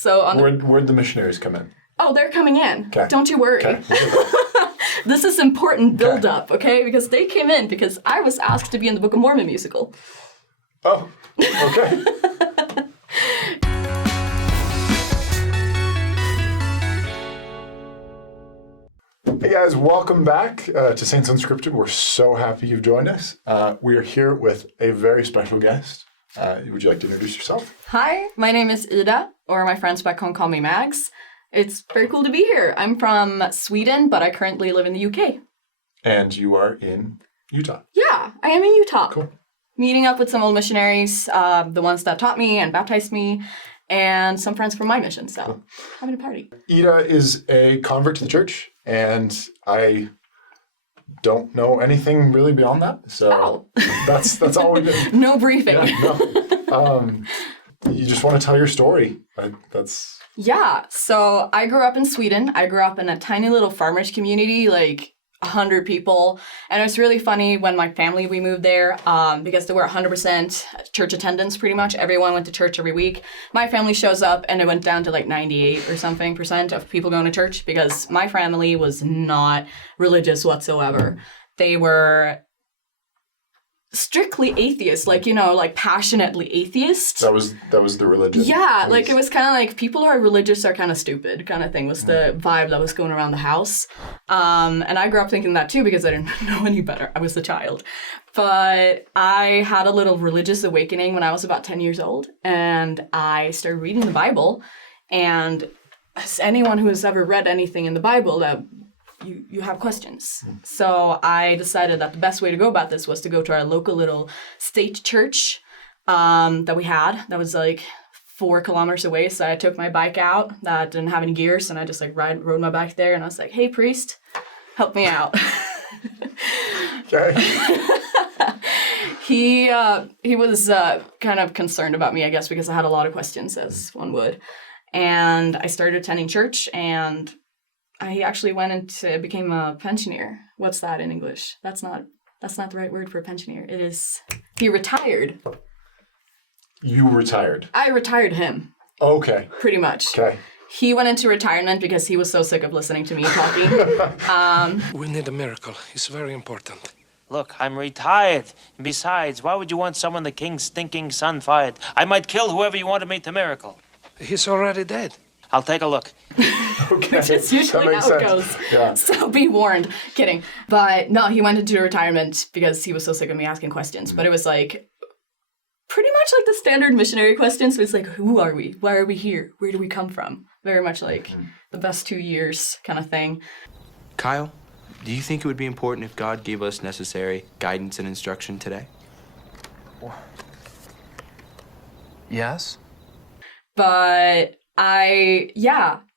So where'd the missionaries come in? Oh, they're coming in. Okay. Don't you worry. Okay. This is important build-up, okay? Because they came in because I was asked to be in the Book of Mormon musical. Oh, okay. Hey guys, welcome back to Saints Unscripted. We're so happy you've joined us. We are here with a very special guest. Would you like to introduce yourself? Hi, my name is Ida, or my friends back home call me Mags. It's very cool to be here. I'm from Sweden, but I currently live in the UK. And you are in Utah. Yeah, I am in Utah. Cool. Meeting up with some old missionaries, the ones that taught me and baptized me, and some friends from my mission, so cool. Having a party. Ida is a convert to the church, and I don't know anything really beyond that. So that's all we did. No briefing. Yeah, no. You just want to tell your story. Yeah, so I grew up in Sweden. I grew up in a tiny little farmers community, like 100 people. And it was really funny when my family, we moved there because there were 100% church attendance pretty much. Everyone went to church every week. My family shows up and it went down to like 98 or something % of people going to church because my family was not religious whatsoever. They were strictly atheist, like passionately atheist. That was the religion. Yeah, like it was kind of like people who are religious are kind of stupid kind of thing was the vibe that was going around the house. And I grew up thinking that too because I didn't know any better. I was the child. But I had a little religious awakening when I was about 10 years old and I started reading the Bible. And as anyone who has ever read anything in the Bible, that you have questions. So I decided that the best way to go about this was to go to our local little state church that we had. That was like 4 kilometers away. So I took my bike out that didn't have any gears and I just like rode my bike there and I was like, hey, priest, help me out. Okay. He was kind of concerned about me, I guess, because I had a lot of questions, as one would. And I started attending church and I actually went into became a pensioner. What's that in English? That's not the right word for a pensioner. It is he retired. You retired. I retired him. Okay. Pretty much. Okay. He went into retirement because he was so sick of listening to me talking. We need a miracle. It's very important. Look, I'm retired. And besides, why would you want someone the king's stinking son fired? I might kill whoever you want to make the miracle. He's already dead. I'll take a look. Okay. Which is usually how it goes. Yeah. So be warned. Kidding. But no, he went into retirement because he was so sick of me asking questions. But it was like pretty much like the standard missionary questions. So it's like, who are we? Why are we here? Where do we come from? Very much like the best 2 years kind of thing. Kyle, do you think it would be important if God gave us necessary guidance and instruction today? Yes? But I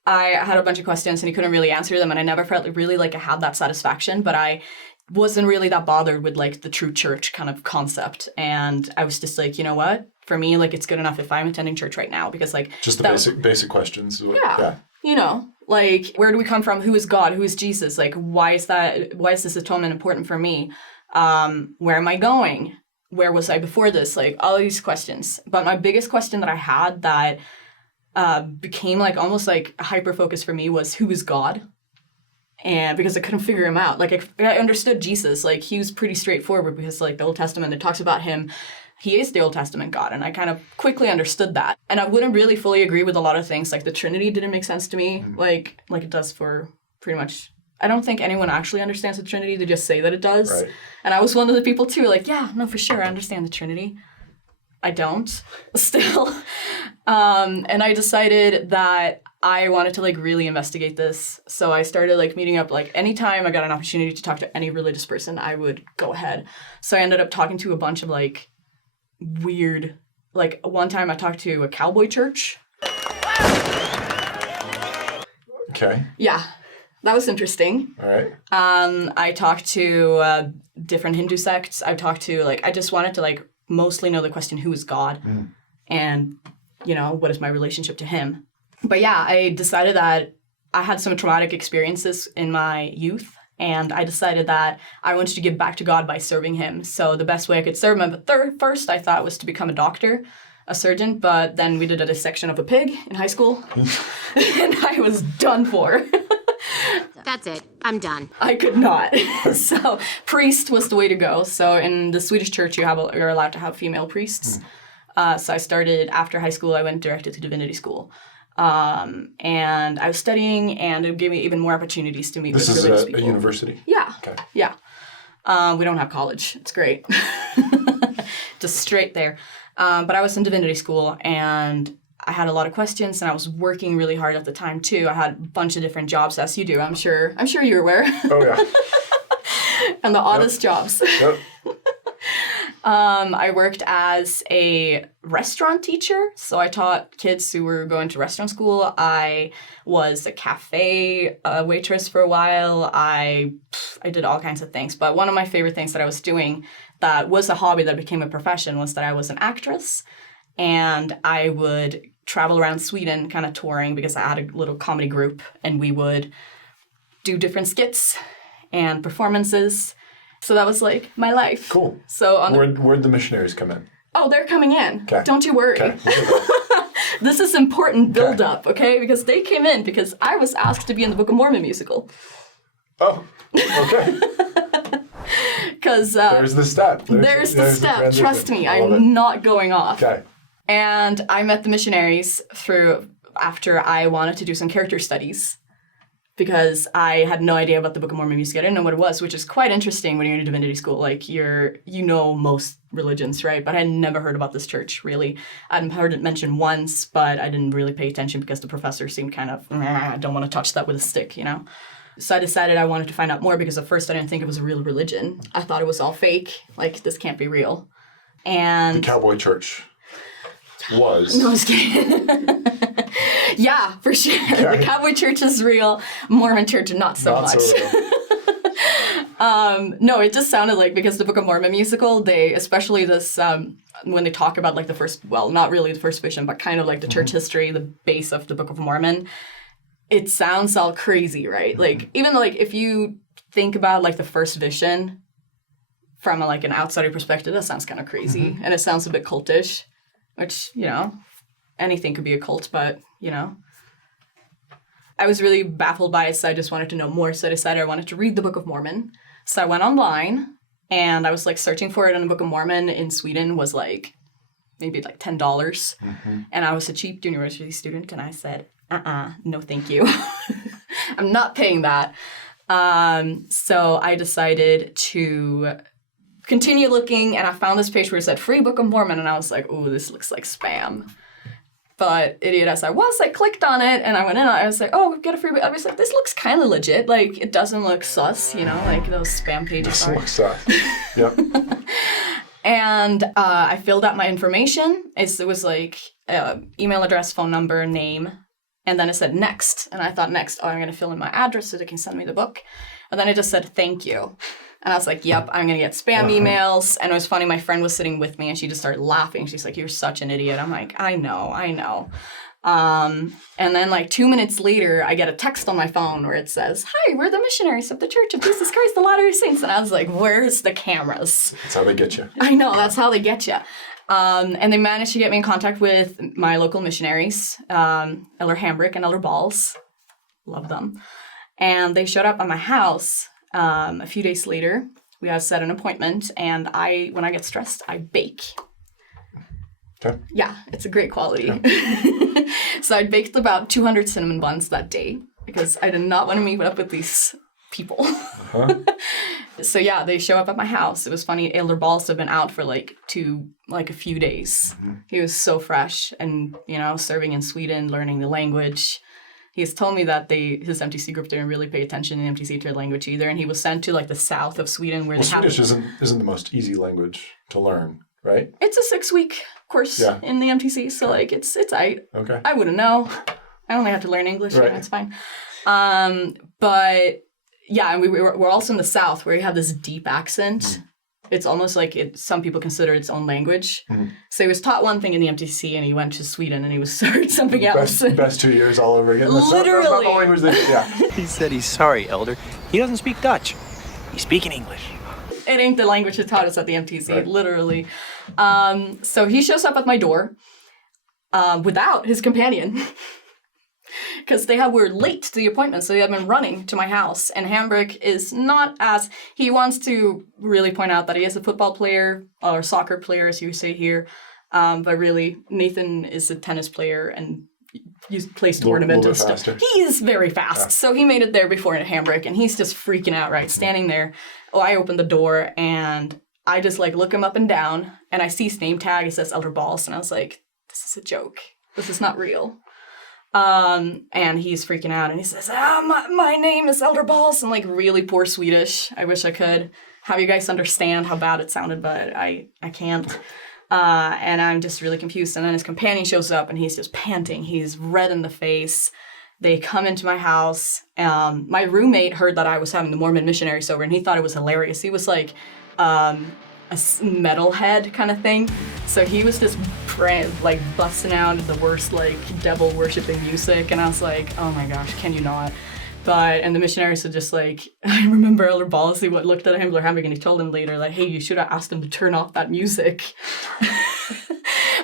had a bunch of questions and he couldn't really answer them and I never felt really like I had that satisfaction, but I wasn't really that bothered with like the true church kind of concept. And I was just like, you know what? For me, like it's good enough if I'm attending church right now because like just the basic questions. Yeah. You know, like where do we come from? Who is God? Who is Jesus? Like why is this atonement important for me? Where am I going? Where was I before this? Like all these questions. But my biggest question that I had that became like almost like a hyper focus for me was who is God? And because I couldn't figure him out. Like I understood Jesus, like he was pretty straightforward because like the Old Testament, it talks about him. He is the Old Testament God. And I kind of quickly understood that. And I wouldn't really fully agree with a lot of things. Like the Trinity didn't make sense to me, like it does for pretty much. I don't think anyone actually understands the Trinity. They just say that it does. Right. And I was one of the people too, like, yeah, no, for sure, I understand the Trinity. I don't still. And I decided that I wanted to like really investigate this. So I started like meeting up, like anytime I got an opportunity to talk to any religious person, I would go ahead. So I ended up talking to a bunch of like weird, like one time I talked to a cowboy church. Okay. Yeah, that was interesting. All right. I talked to different Hindu sects. I talked to like, I just wanted to like mostly know the question, who is God? And, you know, what is my relationship to him? But yeah, I decided that I had some traumatic experiences in my youth, and I decided that I wanted to give back to God by serving him. So the best way I could serve him, but first I thought was to become a doctor, a surgeon, but then we did a dissection of a pig in high school, and I was done for. That's it. I'm done. I could not. So priest was the way to go. So in the Swedish church, you're allowed to have female priests. So I started after high school. I went directly to divinity school. And I was studying, and it gave me even more opportunities to meet with religious This is people. a university? Yeah. Okay. Yeah. We don't have college. It's great. Just straight there. But I was in divinity school, and I had a lot of questions, and I was working really hard at the time too. I had a bunch of different jobs, as you do. I'm sure you're aware. Oh yeah. And the oddest jobs. Yep. I worked as a restaurant teacher, so I taught kids who were going to restaurant school. I was a cafe waitress for a while. I did all kinds of things, but one of my favorite things that I was doing that was a hobby that became a profession was that I was an actress, and I would travel around Sweden kind of touring because I had a little comedy group, and we would do different skits and performances. So that was like my life. Cool. So Where'd the missionaries come in? Oh, they're coming in. Okay. Don't you worry. Okay. This is important build-up, okay? Because they came in because I was asked to be in the Book of Mormon musical. Oh, okay. Because There's the step. there's the step. transition. Trust me, I love it. I'm not going off. Okay. And I met the missionaries after I wanted to do some character studies, because I had no idea about the Book of Mormon Musical. I didn't know what it was, which is quite interesting when you're in a divinity school. Like, you know most religions, right? But I had never heard about this church, really. I'd heard it mentioned once, but I didn't really pay attention because the professor seemed kind of, I don't want to touch that with a stick, you know? So I decided I wanted to find out more, because at first I didn't think it was a real religion. I thought it was all fake. Like, this can't be real. And The cowboy church was. no, I was kidding. Yeah, for sure. Okay. The cowboy church is real. Mormon church, not so Not much. so real. No, it just sounded like, because the Book of Mormon musical, they, especially this, when they talk about like the first, well, not really the first vision, but kind of like the church history, the base of the Book of Mormon, it sounds all crazy, right? Like, even like if you think about like the first vision from like an outsider perspective, that sounds kind of crazy. And it sounds a bit cultish, which, you know, anything could be a cult, but, you know. I was really baffled by it, so I just wanted to know more. So I decided I wanted to read the Book of Mormon. So I went online, and I was like searching for it, and the Book of Mormon in Sweden was like maybe like $10. And I was a cheap university student, and I said, no thank you. I'm not paying that. So I decided to continue looking, and I found this page where it said free Book of Mormon, and I was like, ooh, this looks like spam. But idiot as I was, I clicked on it, and I went in, and I was like, oh, get a free book. I was like, this looks kind of legit. Like, it doesn't look sus, you know, like those spam pages are. Looks Yep. And I filled out my information. It was like email address, phone number, name, and then it said next. And I thought, next, I'm going to fill in my address so they can send me the book. And then it just said, thank you. And I was like, yep, I'm going to get spam emails. And it was funny, my friend was sitting with me, and she just started laughing. She's like, you're such an idiot. I'm like, I know. And then like 2 minutes later, I get a text on my phone where it says, hi, we're the missionaries of the Church of Jesus Christ, the Latter-day Saints. And I was like, where's the cameras? That's how they get you. I know, that's how they get you. And they managed to get me in contact with my local missionaries, Elder Hambrick and Elder Balls. Love them. And they showed up at my house a few days later. We had set an appointment, and when I get stressed, I bake. Okay. Yeah, it's a great quality. Yeah. So I baked about 200 cinnamon buns that day because I did not want to meet up with these people. So yeah, they show up at my house. It was funny. Elder Balls had been out for like a few days. He was so fresh, and you know, serving in Sweden, learning the language. He's told me that his MTC group didn't really pay attention in MTC to language either, and he was sent to like the south of Sweden where they have. Swedish isn't the most easy language to learn, right? It's a 6-week course in the MTC, so like it's I wouldn't know. I only have to learn English, right. You know, it's fine. But yeah, and we're also in the south where you have this deep accent. It's almost like some people consider its own language. So he was taught one thing in the MTC, and he went to Sweden, and he was heard something else. Best 2 years all over again. Literally. That's not the language yeah. He said he's sorry, Elder. He doesn't speak Dutch. He's speaking English. It ain't the language he taught us at the MTC, right. literally. So he shows up at my door, without his companion. Because were late to the appointment, so they had been running to my house. And Hambrick is not as... He wants to really point out that he is a football player, or soccer player, as you say here. But really, Nathan is a tennis player and plays tournament and stuff. Faster. He is very fast. Yeah. So he made it there before Hambrick, and he's just freaking out, right? Standing there. Oh, I opened the door, and I just, look him up and down, and I see his name tag. It says Elder Balls, and I was like, this is a joke. This is not real. And he's freaking out, and he says, my name is Elder Balls, and really poor Swedish. I wish I could have you guys understand how bad it sounded, but I can't. And I'm just really confused. And then his companion shows up, and he's just panting. He's red in the face. They come into my house. My roommate heard that I was having the Mormon missionaries over, and he thought it was hilarious. He was like a metalhead kind of thing. So he was just busting out the worst devil worshipping music, and I was like, oh my gosh, can you not? And the missionaries were just I remember Elder Balls, he looked at him, and he told him later, hey, you should have asked him to turn off that music.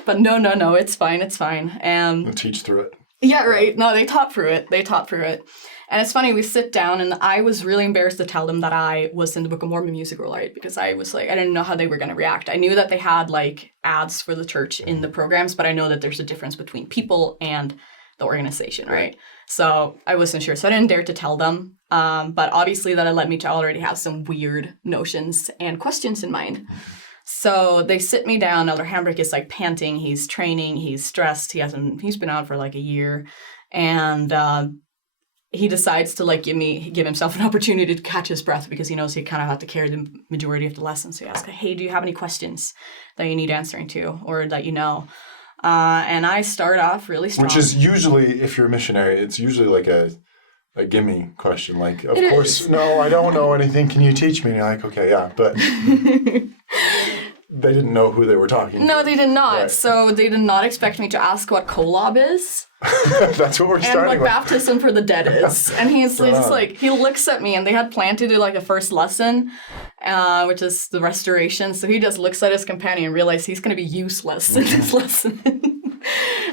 But no, it's fine. They'll teach through it. Yeah, right. No, they taught through it. And it's funny, we sit down, and I was really embarrassed to tell them that I was in the Book of Mormon Musical, right? Because I was I didn't know how they were going to react. I knew that they had ads for the church in the programs, but I know that there's a difference between people and the organization, right? So I wasn't sure. So I didn't dare to tell them. But obviously that led me to already have some weird notions and questions in mind. So they sit me down. Elder Hambrick is panting. He's training. He's stressed. He's been out for a year. And he decides to give himself an opportunity to catch his breath because he knows he kind of had to carry the majority of the lesson. So he asks, hey, do you have any questions that you need answering to or that you know? And I start off really strong. Which is usually, if you're a missionary, it's usually a gimme question. Of course, no, I don't know anything. Can you teach me? And you're like, okay, yeah. But they didn't know who they were talking to. No, they did not. Right. So they did not expect me to ask what kolob is. That's what we're starting with. And what baptism for the dead is. And he's just he looks at me, and they had planned to do a first lesson, which is the restoration. So he just looks at his companion and realizes he's going to be useless in this lesson.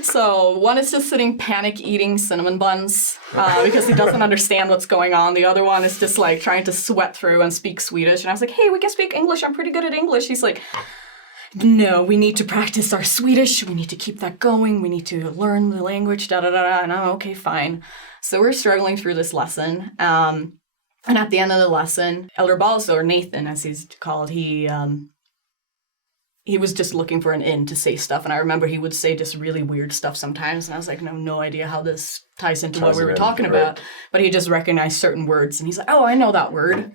So one is just sitting panic eating cinnamon buns because he doesn't understand what's going on. The other one is just trying to sweat through and speak Swedish. And I was like, hey, we can speak English. I'm pretty good at English. He's like, no, we need to practice our Swedish. We need to keep that going. We need to learn the language, da-da-da-da. And I'm okay, fine. So we're struggling through this lesson. And at the end of the lesson, Elder Balls, or Nathan, as he's called, he was just looking for an in to say stuff. And I remember he would say just really weird stuff sometimes. And I was like, no idea how this ties into what we were talking about. But he just recognized certain words. And he's like, oh, I know that word.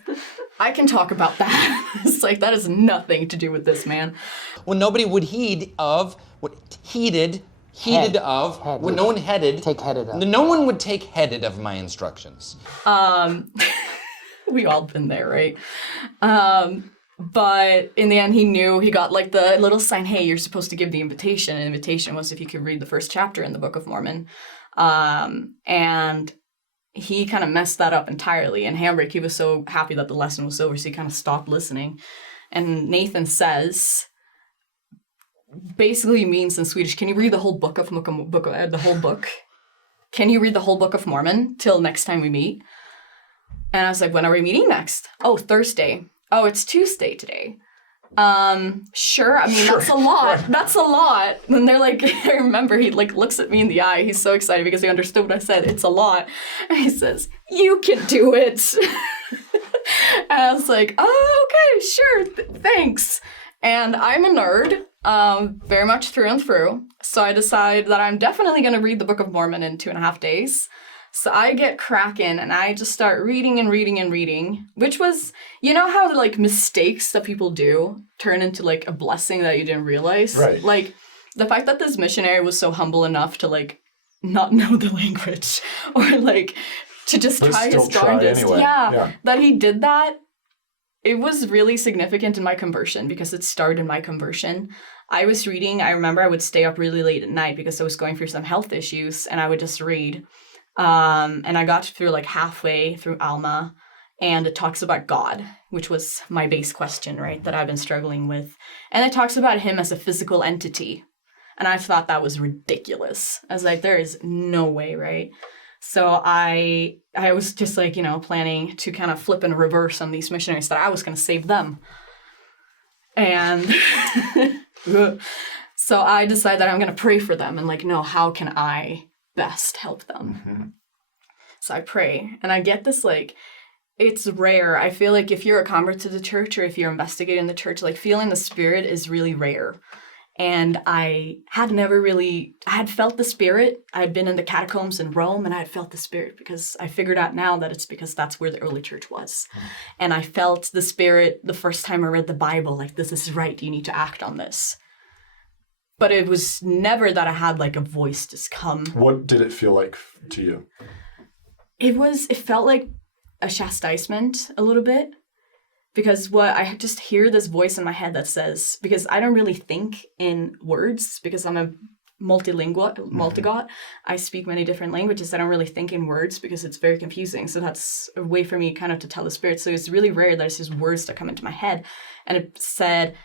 I can talk about that. It's that is nothing to do with this, man. When nobody would heed of, when no one headed. Take headed of. No one would take headed of my instructions. We all been there, right? But in the end, he knew, he got the little sign, hey, you're supposed to give the invitation. And the invitation was if you could read the first chapter in the Book of Mormon. And he kind of messed that up entirely. And Hambrick, he was so happy that the lesson was over, so he kind of stopped listening. And Nathan says, basically means in Swedish, can you read the whole book? Can you read the whole Book of Mormon till next time we meet? And I was like, when are we meeting next? Oh, Thursday. Oh, it's Tuesday today. Sure. I mean, that's a lot. That's a lot. And they're I remember he looks at me in the eye. He's so excited because he understood what I said. It's a lot. And he says, you can do it. And I was like, oh, okay, sure. Thanks. And I'm a nerd, very much through and through. So I decide that I'm definitely going to read the Book of Mormon in 2.5 days. So I get cracking and I just start reading, which was, you know how mistakes that people do turn into a blessing that you didn't realize? Right. The fact that this missionary was so humble enough to not know the language or to just try his darndest. Anyway. Yeah, that he did that. It was really significant in my conversion because it started my conversion. I was reading, I remember I would stay up really late at night because I was going through some health issues and I would just read. And I got through halfway through Alma, and it talks about God, which was my base question, right, that I've been struggling with. And it talks about him as a physical entity. And I thought that was ridiculous. I was like, there is no way, right? So I was just like, planning to kind of flip and reverse on these missionaries, that I was going to save them. And so I decided that I'm going to pray for them and like, no, how can I best help them? So I pray, and I get this, like, it's rare. I feel like if you're a convert to the church, or if you're investigating the church, like, feeling the Spirit is really rare. And I had felt the Spirit. I had been in the catacombs in Rome, and I had felt the Spirit, because I figured out now that it's because that's where the early church was. And I felt the Spirit the first time I read the Bible, like, this is right, you need to act on this. But it was never that I had like a voice just come. What did it feel like to you? It felt like a chastisement a little bit. Because I just hear this voice in my head that says, because I don't really think in words, because I'm a multigot. I speak many different languages. I don't really think in words because it's very confusing. So that's a way for me kind of to tell the Spirit. So it's really rare that it's just words that come into my head. And it said,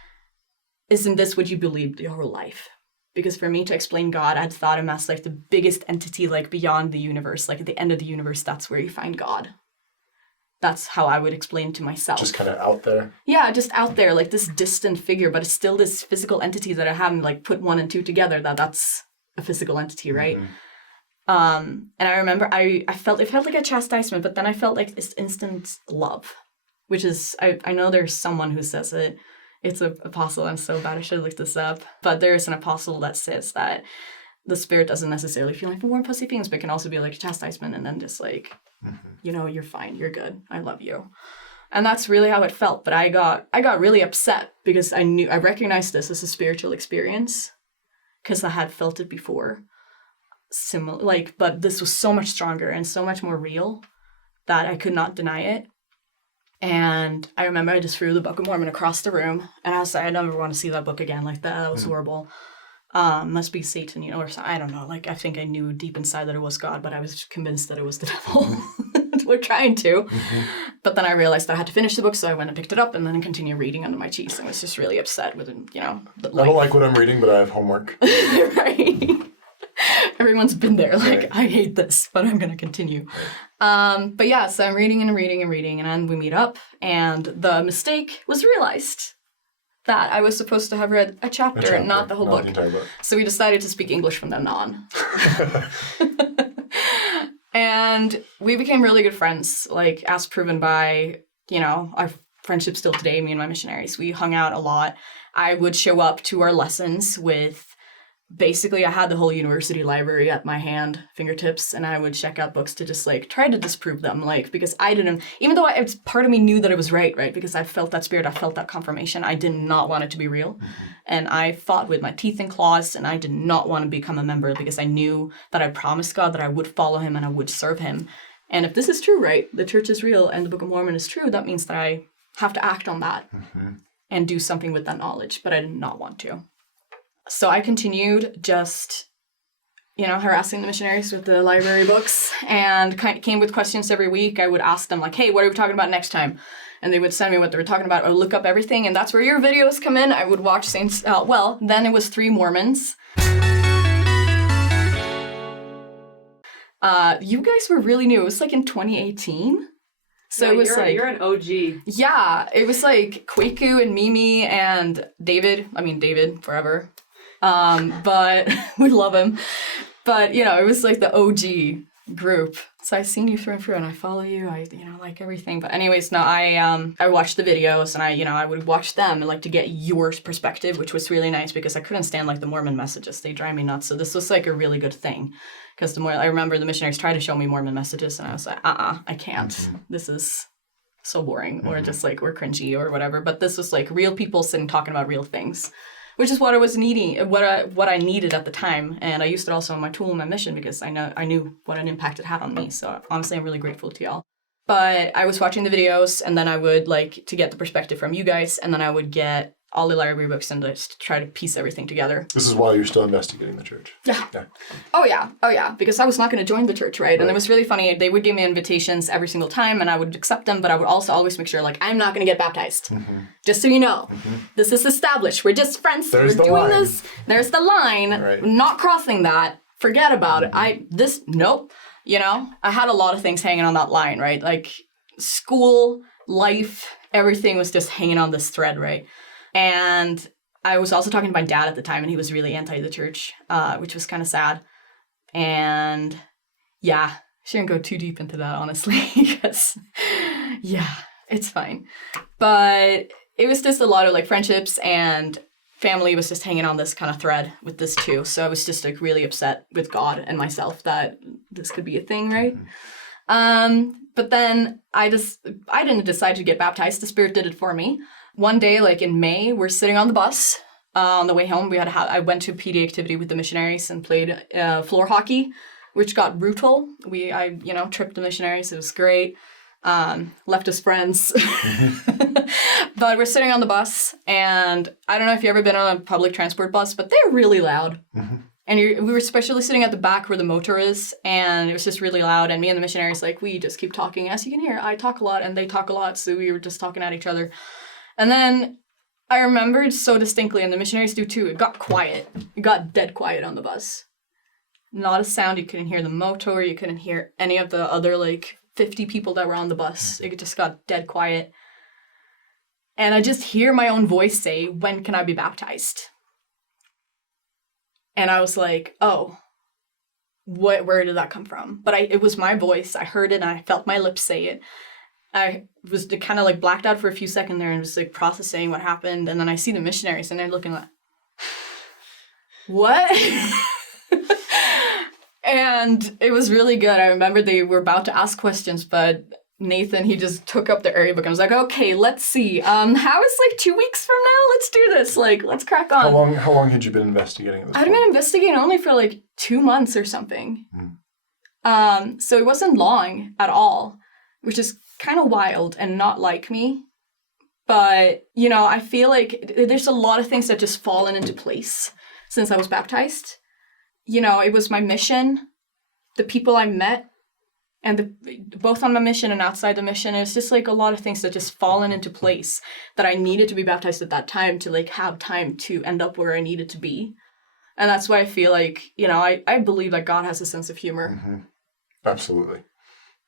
isn't this what you believed your whole life? Because for me to explain God, I'd thought him as like the biggest entity, like beyond the universe, like at the end of the universe, that's where you find God. That's how I would explain to myself. Just kind of out there? Yeah, just out there, like this distant figure, but it's still this physical entity that I haven't like put 1 and 2 together, that's a physical entity, right? And I remember it felt like a chastisement, but then I felt like this instant love, which is, I know there's someone who says it. It's an apostle. I'm so bad, I should look this up. But there is an apostle that says that the Spirit doesn't necessarily feel like warm, pussy feelings, but it can also be like a chastisement, and then just like, you're fine, you're good, I love you. And that's really how it felt. But I got really upset because I recognized this as a spiritual experience, because I had felt it before. But this was so much stronger and so much more real that I could not deny it. And I remember I just threw the Book of Mormon across the room, and I was like, I never want to see that book again. Like, that was horrible. Must be Satan, or something. I don't know. Like, I think I knew deep inside that it was God, but I was convinced that it was the devil. We're trying to. But then I realized that I had to finish the book, so I went and picked it up and then continued reading under my cheese. I was just really upset with it, I don't like what I'm reading, but I have homework. Right. Everyone's been there. Like, right. I hate this, but I'm going to continue. But yeah, so I'm reading and reading, and then we meet up, and the mistake was realized. That I was supposed to have read a chapter, not the whole book. So we decided to speak English from then on. And we became really good friends, like, as proven by, our friendship still today, me and my missionaries. We hung out a lot. I would show up to our lessons with, basically, I had the whole university library at my fingertips, and I would check out books to just, like, try to disprove them, like, because I didn't, even though part of me knew that it was right, because I felt that Spirit, I felt that confirmation, I did not want it to be real, and I fought with my teeth and claws, and I did not want to become a member, because I knew that I promised God that I would follow him and I would serve him, and if this is true, right, the church is real, and the Book of Mormon is true, that means that I have to act on that, and do something with that knowledge, but I did not want to. So I continued just, harassing the missionaries with the library books, and came with questions every week. I would ask them, like, hey, what are we talking about next time? And they would send me what they were talking about. I would look up everything, and that's where your videos come in. I would watch Saints, then it was 3 Mormons. You guys were really new. It was like in 2018. So it was you're an OG. Yeah, it was like Kwaku and Mimi and David. I mean, David forever. But we love him. But, it was like the OG group. So I've seen you through and through, and I follow you. I, like everything. But anyways, no, I watched the videos, and I would watch them and like to get your perspective, which was really nice because I couldn't stand like the Mormon messages. They drive me nuts. So this was like a really good thing. Because the more I remember the missionaries tried to show me Mormon messages, and I was like, I can't. This is so boring, or just like, or cringy, or whatever. But this was like real people sitting talking about real things, which is what I was needing, what I needed at the time. And I used it also on my tool in my mission because I knew what an impact it had on me. So honestly, I'm really grateful to y'all. But I was watching the videos, and then I would like to get the perspective from you guys, and then I would get all the library books and just try to piece everything together. This is while you're still investigating the church. Yeah. Yeah. Oh yeah, because I was not going to join the church, right? And it was really funny. They would give me invitations every single time, and I would accept them, but I would also always make sure, like, I'm not going to get baptized. Just so you know, this is established. We're just friends. There's We're the doing line. this. There's the line. Right. Not crossing that. Forget about it. Nope. You know, I had a lot of things hanging on that line, right? Like school, life, everything was just hanging on this thread, right? And I was also talking to my dad at the time, and he was really anti the church, which was kind of sad. And yeah, shouldn't go too deep into that, honestly, because yeah, it's fine. But it was just a lot of like friendships, and family was just hanging on this kind of thread with this too. So I was just like really upset with God and myself that this could be a thing, right? But then I didn't decide to get baptized. The Spirit did it for me. One day, like in May, we're sitting on the bus. On the way home, I went to a PD activity with the missionaries and played floor hockey, which got brutal. I tripped the missionaries. It was great. Left as friends. But we're sitting on the bus, and I don't know if you've ever been on a public transport bus, but they're really loud. And we were especially sitting at the back where the motor is, and it was just really loud. And me and the missionaries, like, we just keep talking. As you can hear, I talk a lot, and they talk a lot, so we were just talking at each other. And then I remembered so distinctly, and the missionaries do too, it got quiet. It got dead quiet on the bus. Not a sound. You couldn't hear the motor. You couldn't hear any of the other, like, 50 people that were on the bus. It just got dead quiet. And I just hear my own voice say, when can I be baptized? And I was like, oh, where did that come from? But it was my voice. I heard it, and I felt my lips say it. I was kind of like blacked out for a few seconds there and just like processing what happened. And then I see the missionaries, and they're looking like, what? And it was really good. I remember they were about to ask questions, but Nathan, he just took up the area book and was like, okay, let's see. How is like 2 weeks from now? Let's do this. Like, let's crack on. How long had you been investigating at this I'd point? been investigating only for like 2 months or something. So it wasn't long at all, which is kind of wild and not like me. But, you know, I feel like there's a lot of things that just fallen into place since I was baptized. You know, it was my mission, the people I met, and both on my mission and outside the mission. It's just like a lot of things that just fallen into place that I needed to be baptized at that time to like have time to end up where I needed to be. And that's why I feel like, you know, I believe that God has a sense of humor. Absolutely.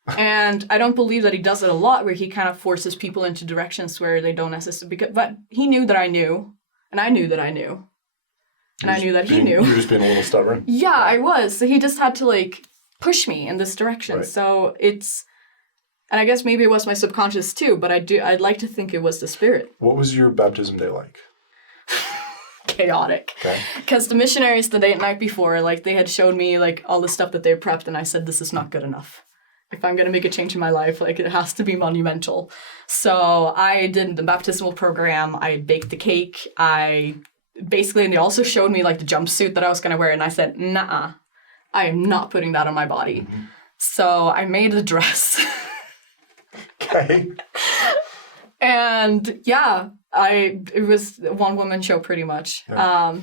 And I don't believe that he does it a lot, where he kind of forces people into directions where they don't necessarily, but he knew that I knew, and I knew that I knew. And I knew that he knew. You were just being a little stubborn? Yeah, I was. So he just had to like push me in this direction. Right. So it's, and I guess maybe it was my subconscious too, but I'd like to think it was the Spirit. What was your baptism day like? Chaotic. Okay. Because the missionaries the night before, like they had showed me like all the stuff that they prepped, and I said, this is not good enough. If I'm going to make a change in my life, like it has to be monumental. So I did the baptismal program. I baked the cake. And they also showed me like the jumpsuit that I was going to wear. And I said, nah, I am not putting that on my body. So I made a dress. Okay. And yeah, it was a one-woman show pretty much. Yeah.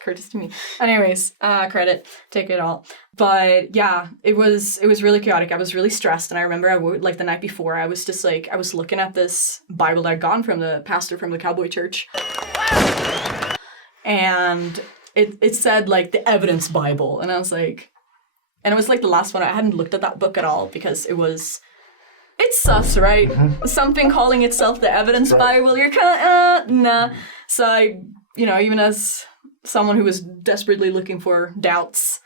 Courtesy to me. Anyways, credit, take it all. But yeah, it was really chaotic. I was really stressed, and I remember like the night before, I was just like, I was looking at this Bible that I'd gotten from the pastor from the cowboy church. And it said like the Evidence Bible, and I was like, and it was like the last one. I hadn't looked at that book at all because it's sus, right? Something calling itself the Evidence Bible, you're kind of, nah. So I, you know, even as someone who was desperately looking for doubts,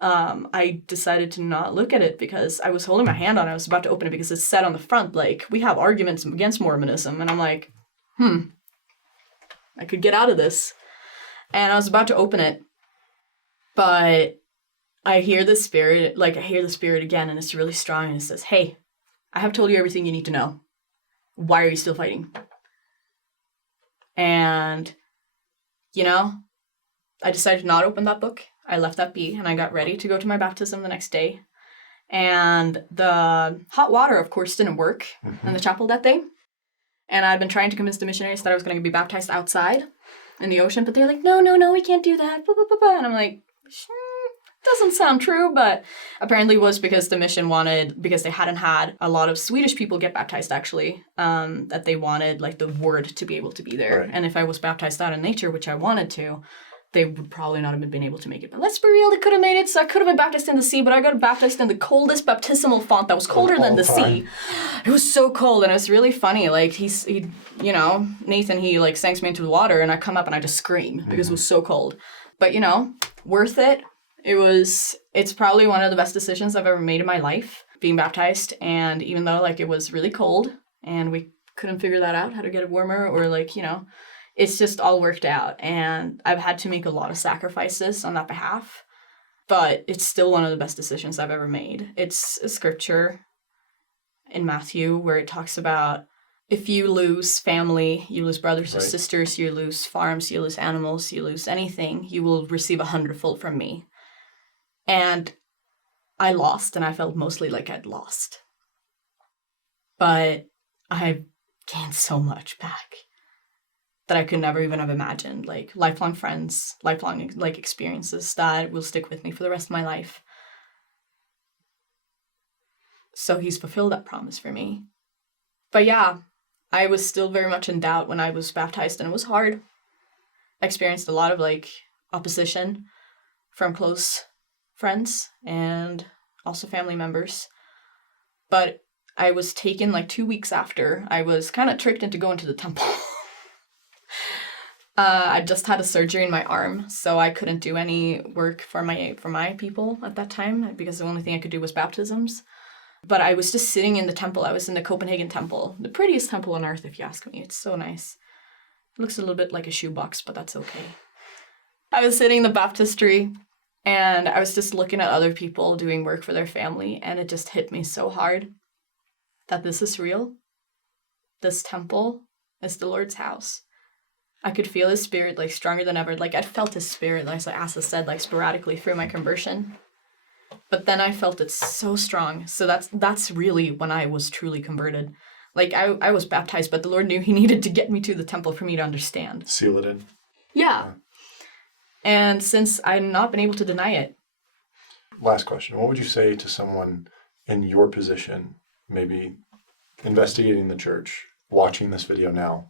I decided to not look at it because I was holding my hand on it. I was about to open it because it said on the front, like, we have arguments against Mormonism. And I'm like, I could get out of this. And I was about to open it, but I hear the Spirit again, and it's really strong, and it says, hey, I have told you everything you need to know. Why are you still fighting? And, you know, I decided to not open that book. I left that be, and I got ready to go to my baptism the next day. And the hot water, of course, didn't work in the chapel that day. And I'd been trying to convince the missionaries that I was going to be baptized outside in the ocean, but they're like, no, we can't do that. And I'm like, doesn't sound true, but apparently it was because the mission wanted, because they hadn't had a lot of Swedish people get baptized actually, that they wanted like the word to be able to be there. Right. And if I was baptized out in nature, which I wanted to, they would probably not have been able to make it. But let's be real, they could have made it. So I could have been baptized in the sea, but I got baptized in the coldest baptismal font that was colder than the sea. It was so cold, and it was really funny. Like he Nathan, he like sinks me into the water, and I come up and I just scream because it was so cold. But worth it. It's probably one of the best decisions I've ever made in my life, being baptized. And even though like it was really cold and we couldn't figure that out, how to get it warmer, or it's just all worked out. And I've had to make a lot of sacrifices on that behalf, but it's still one of the best decisions I've ever made. It's a scripture in Matthew where it talks about if you lose family, you lose brothers or sisters, you lose farms, you lose animals, you lose anything, you will receive 100-fold from me. And I lost, and I felt mostly like I'd lost. But I've gained so much back that I could never even have imagined. Like lifelong friends, lifelong like experiences that will stick with me for the rest of my life. So he's fulfilled that promise for me. But yeah, I was still very much in doubt when I was baptized, and it was hard. I experienced a lot of like opposition from close friends and also family members. But I was taken like 2 weeks after. I was kind of tricked into going to the temple. I just had a surgery in my arm, so I couldn't do any work for my people at that time because the only thing I could do was baptisms. But I was just sitting in the temple. I was in the Copenhagen temple, the prettiest temple on earth, if you ask me. It's so nice. It looks a little bit like a shoebox, but that's okay. I was sitting in the baptistry, and I was just looking at other people doing work for their family, and it just hit me so hard that this is real. This temple is the Lord's house. I could feel his spirit like stronger than ever. Like I'd felt his spirit, like Asa said, like sporadically through my conversion. But then I felt it so strong. So that's really when I was truly converted. Like I was baptized, but the Lord knew he needed to get me to the temple for me to understand. Seal it in. Yeah. And since I've not been able to deny it. Last question. What would you say to someone in your position, maybe investigating the church, watching this video now?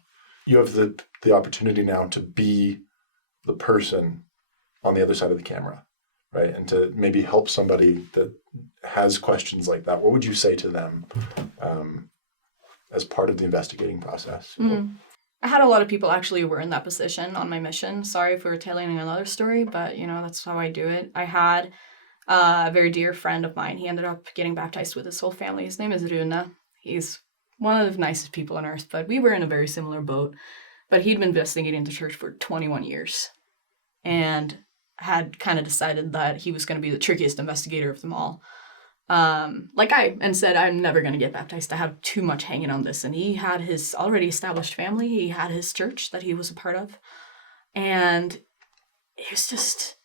You have the opportunity now to be the person on the other side of the camera, right? And to maybe help somebody that has questions like that. What would you say to them as part of the investigating process? I had a lot of people actually who were in that position on my mission. Sorry for telling another story, but that's how I do it. I had a very dear friend of mine. He ended up getting baptized with his whole family. His name is Rune. He's one of the nicest people on earth, but we were in a very similar boat. But he'd been investigating the church for 21 years and had kind of decided that he was going to be the trickiest investigator of them all. And said, I'm never going to get baptized. I have too much hanging on this. And he had his already established family. He had his church that he was a part of. And it was just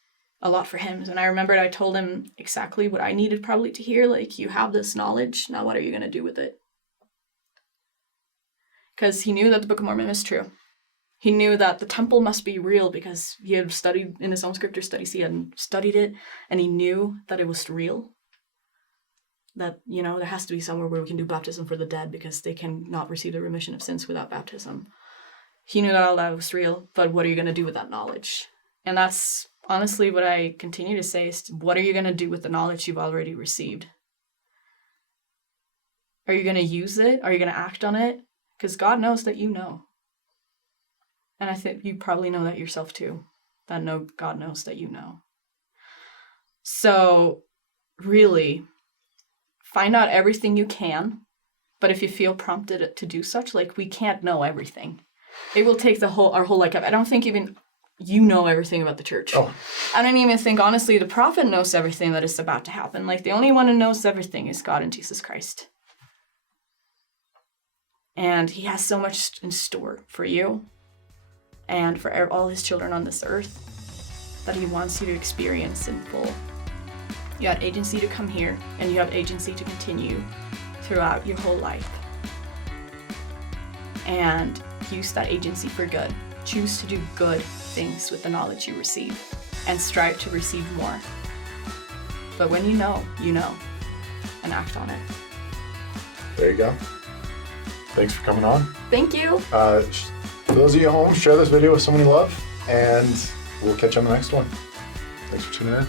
a lot for him. And I remembered I told him exactly what I needed probably to hear. Like, you have this knowledge. Now what are you going to do with it? Because he knew that the Book of Mormon is true. He knew that the temple must be real because he had studied in his own scripture studies. He had studied it, and he knew that it was real. That, there has to be somewhere where we can do baptism for the dead because they cannot receive the remission of sins without baptism. He knew that all that was real, but what are you going to do with that knowledge? And that's honestly what I continue to say is, what are you going to do with the knowledge you've already received? Are you going to use it? Are you going to act on it? Because God knows that you know. And I think you probably know that yourself too. God knows that you know. So, really, find out everything you can. But if you feel prompted to do such, like, we can't know everything. It will take our whole life. I don't think even you know everything about the church. Oh. I don't even think, honestly, the prophet knows everything that is about to happen. Like, the only one who knows everything is God and Jesus Christ. And he has so much in store for you and for all his children on this earth that he wants you to experience in full. You had agency to come here, and you have agency to continue throughout your whole life. and use that agency for good. Choose to do good things with the knowledge you receive and strive to receive more. But when you know, and act on it. There you go. Thanks for coming on. Thank you. For those of you at home, share this video with someone you love, and we'll catch you on the next one. Thanks for tuning in.